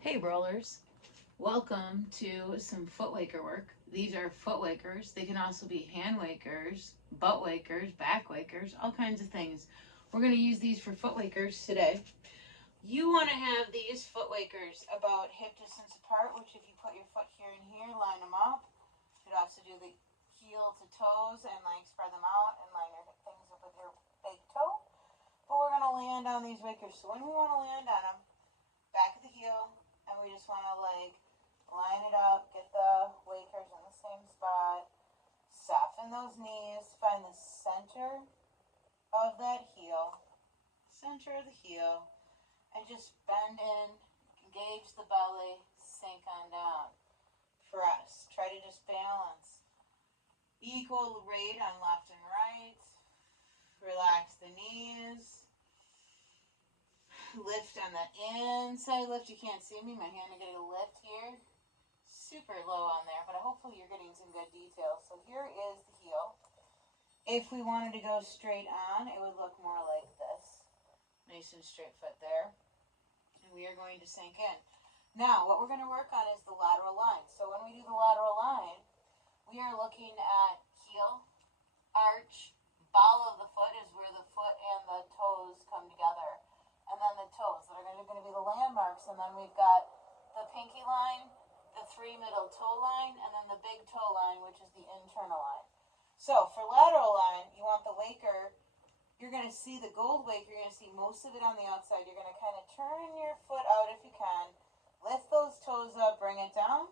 Hey rollers, welcome to some foot waker work. These are foot wakers. They can also be hand wakers, butt wakers, back wakers, all kinds of things. We're going to use these for foot wakers today. You want to have these foot wakers about hip distance apart, which if you put your foot here and here, line them up. You could also do the heel to toes and like spread them out and line your things up with your big toe. But we're going to land on these wakers. So when we want to land on them, back of the heel, and we just want to like line it up, get the wakers in the same spot, soften those knees, find the center of that heel, center of the heel, and just bend in, engage the belly, sink on down. Press. Try to just balance. Equal rate on left and right. Relax the knees. Lift on the inside lift. You can't see me. My hand, I'm getting a lift here. Super low on there, but hopefully you're getting some good details. So here is the heel. If we wanted to go straight on, it would look more like this. Nice and straight foot there. And we are going to sink in. Now, what we're going to work on is the lateral line. So when we do the lateral line, we are looking at heel, arch, ball of the foot is where the foot and the toes come together. And then the toes that are going to be the landmarks. And then we've got the pinky line, the three middle toe line, and then the big toe line, which is the internal line. So for lateral line, you want the waker. You're going to see the gold waker. You're going to see most of it on the outside. You're going to kind of turn your foot out if you can. Lift those toes up, bring it down.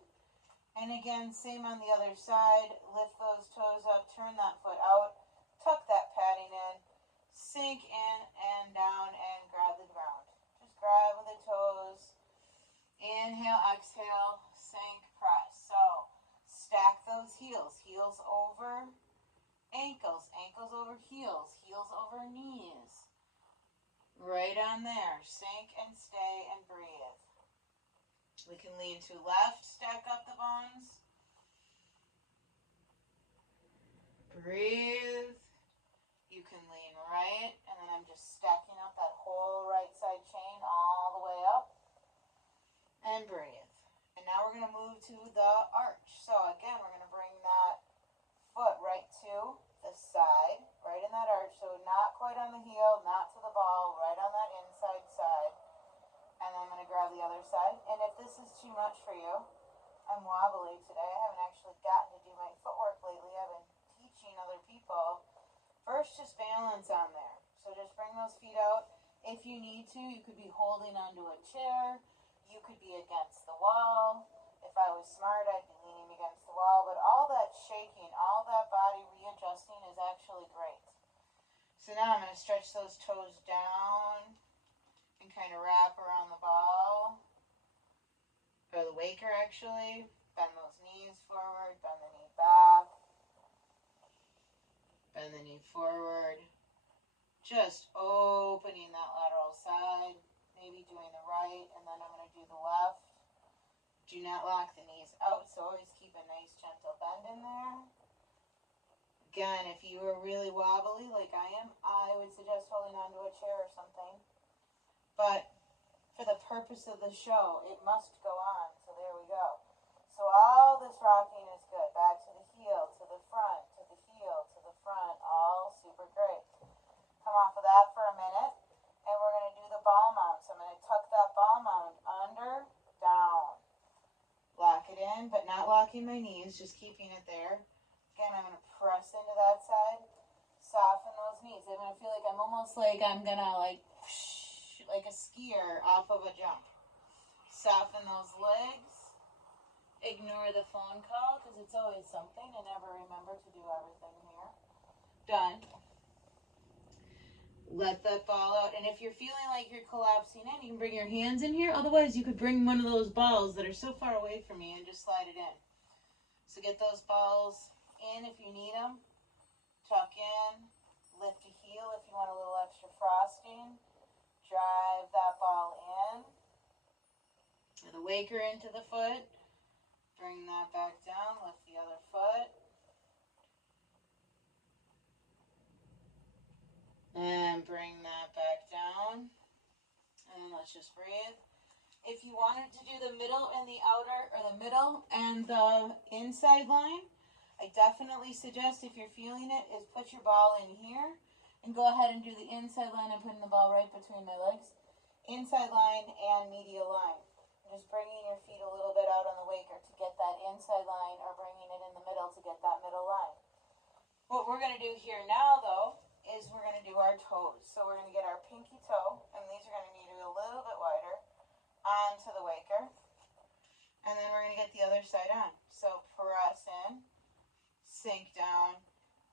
And again, same on the other side. Lift those toes up, turn that foot out, tuck that padding in, sink in and down and grab the ground. Just grab with the toes. Inhale, exhale, sink, press. So stack those heels. Heels over ankles. Ankles over heels. Heels over knees. Right on there. Sink and stay and breathe. We can lean to left, stack up the bones. Breathe. You can lean right, and then I'm just stacking up that whole right side chain all the way up. And breathe. And now we're going to move to the arch. So again, we're going to bring that foot right to the side, right in that arch. So not quite on the heel, not to the ball, right on that inside side. And then I'm going to grab the other side. And if this is too much for you, I'm wobbly today. I haven't actually gotten to do my footwork lately. I've been teaching other people. First, just balance on there. So just bring those feet out. If you need to, you could be holding onto a chair. You could be against the wall. If I was smart, I'd be leaning against the wall. But all that shaking, all that body readjusting is actually great. So now I'm going to stretch those toes down and kind of wrap around the ball. Or the waker, actually. Bend those knees forward. Bend the knee back. Bend the knee forward. Just opening that lateral side. Maybe doing the right, and then I'm going to do the left. Do not lock the knees out, so always keep a nice gentle bend in there. Again, if you are really wobbly like I am, I would suggest holding onto a chair or something. But for the purpose of the show, it must go on, so there we go. So all this rocking is good. Back to the heel, to the front, to the heel, to the front, all super great. Come off of that for a minute. And we're going to do the ball mount. So I'm going to tuck that ball mount under, down. Lock it in, but not locking my knees, just keeping it there. Again, I'm going to press into that side. Soften those knees. I'm going to feel like I'm almost like I'm going to like a skier off of a jump. Soften those legs. Ignore the phone call because it's always something. I never remember to do everything here. Done. Let that ball out. And if you're feeling like you're collapsing in, you can bring your hands in here. Otherwise, you could bring one of those balls that are so far away from you and just slide it in. So get those balls in if you need them. Tuck in. Lift a heel if you want a little extra frosting. Drive that ball in. The waker into the foot. Bring that back down. Lift the other foot. And bring that back down. And let's just breathe. If you wanted to do the middle and the outer, or the middle and the inside line, I definitely suggest, if you're feeling it, is put your ball in here and go ahead and do the inside line and putting the ball right between my legs. Inside line and medial line. Just bringing your feet a little bit out on the waker to get that inside line, or bringing it in the middle to get that middle line. What we're going to do here now, though, is we're going to do our toes. So we're going to get our pinky toe, and these are going to need to be a little bit wider, onto the waker. And then we're going to get the other side on. So press in, sink down,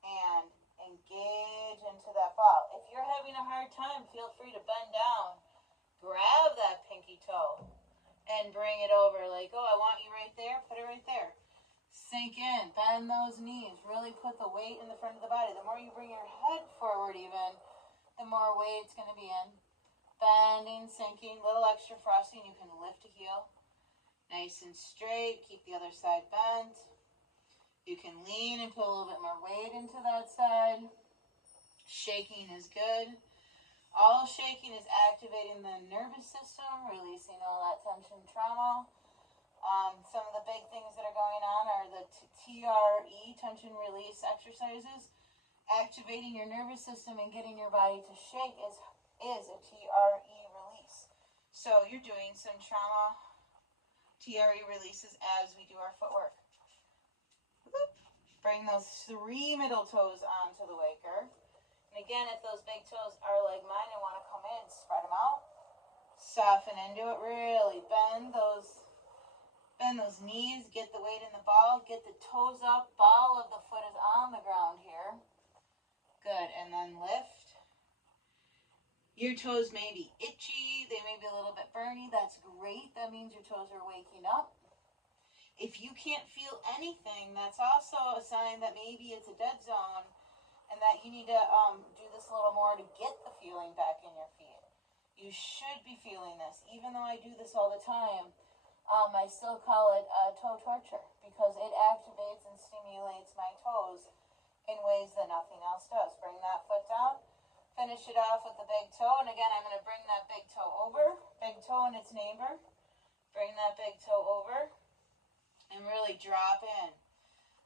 and engage into that ball. If you're having a hard time, feel free to bend down, grab that pinky toe, and bring it over. Like, oh, I want you right there, put it right there. Sink in, bend those knees, really put the weight in the front of the body. The more you bring your head forward even, the more weight's going to be in. Bending, sinking, little extra frosting. You can lift a heel nice and straight, keep the other side bent. You can lean and put a little bit more weight into that side. Shaking is good. All shaking is activating the nervous system, releasing all that tension, trauma. Some of the big things that are going on are the TRE, tension release exercises. Activating your nervous system and getting your body to shake is a TRE release. So you're doing some trauma TRE releases as we do our footwork. Bring those 3 middle toes onto the waker. And again, if those big toes are like mine and want to come in, spread them out. Soften into it, really bend those knees, get the weight in the ball, get the toes up, ball of the foot is on the ground here. Good, and then lift. Your toes may be itchy, they may be a little bit burny, that's great. That means your toes are waking up. If you can't feel anything, that's also a sign that maybe it's a dead zone, and that you need to do this a little more to get the feeling back in your feet. You should be feeling this. Even though I do this all the time, I still call it toe torture, because it activates and stimulates my toes in ways that nothing else does. Bring that foot down. Finish it off with the big toe. And again, I'm going to bring that big toe over. Big toe and its neighbor. Bring that big toe over. And really drop in.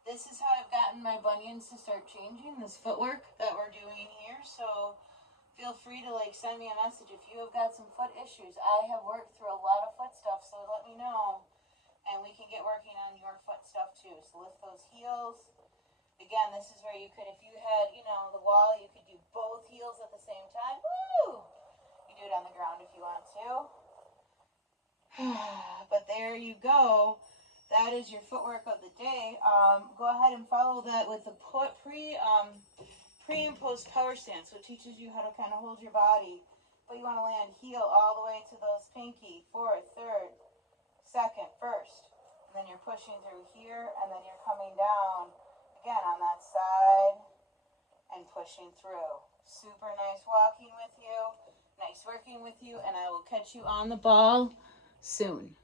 This is how I've gotten my bunions to start changing, this footwork that we're doing here. So feel free to send me a message if you have got some foot issues. I have worked through a lot of foot stuff, so let me know. And we can get working on your foot stuff too. So lift those heels. Again, this is where you could, if you had, the wall, you could do both heels at the same time. Woo! You do it on the ground if you want to. But there you go. That is your footwork of the day. Go ahead and follow that with the pre and post power stance, which teaches you how to kind of hold your body. But you want to land heel all the way to those pinky, 4th, 3rd, 2nd, 1st. And then you're pushing through here, and then you're coming down again on that side and pushing through. Super nice walking with you, nice working with you, and I will catch you on the ball soon.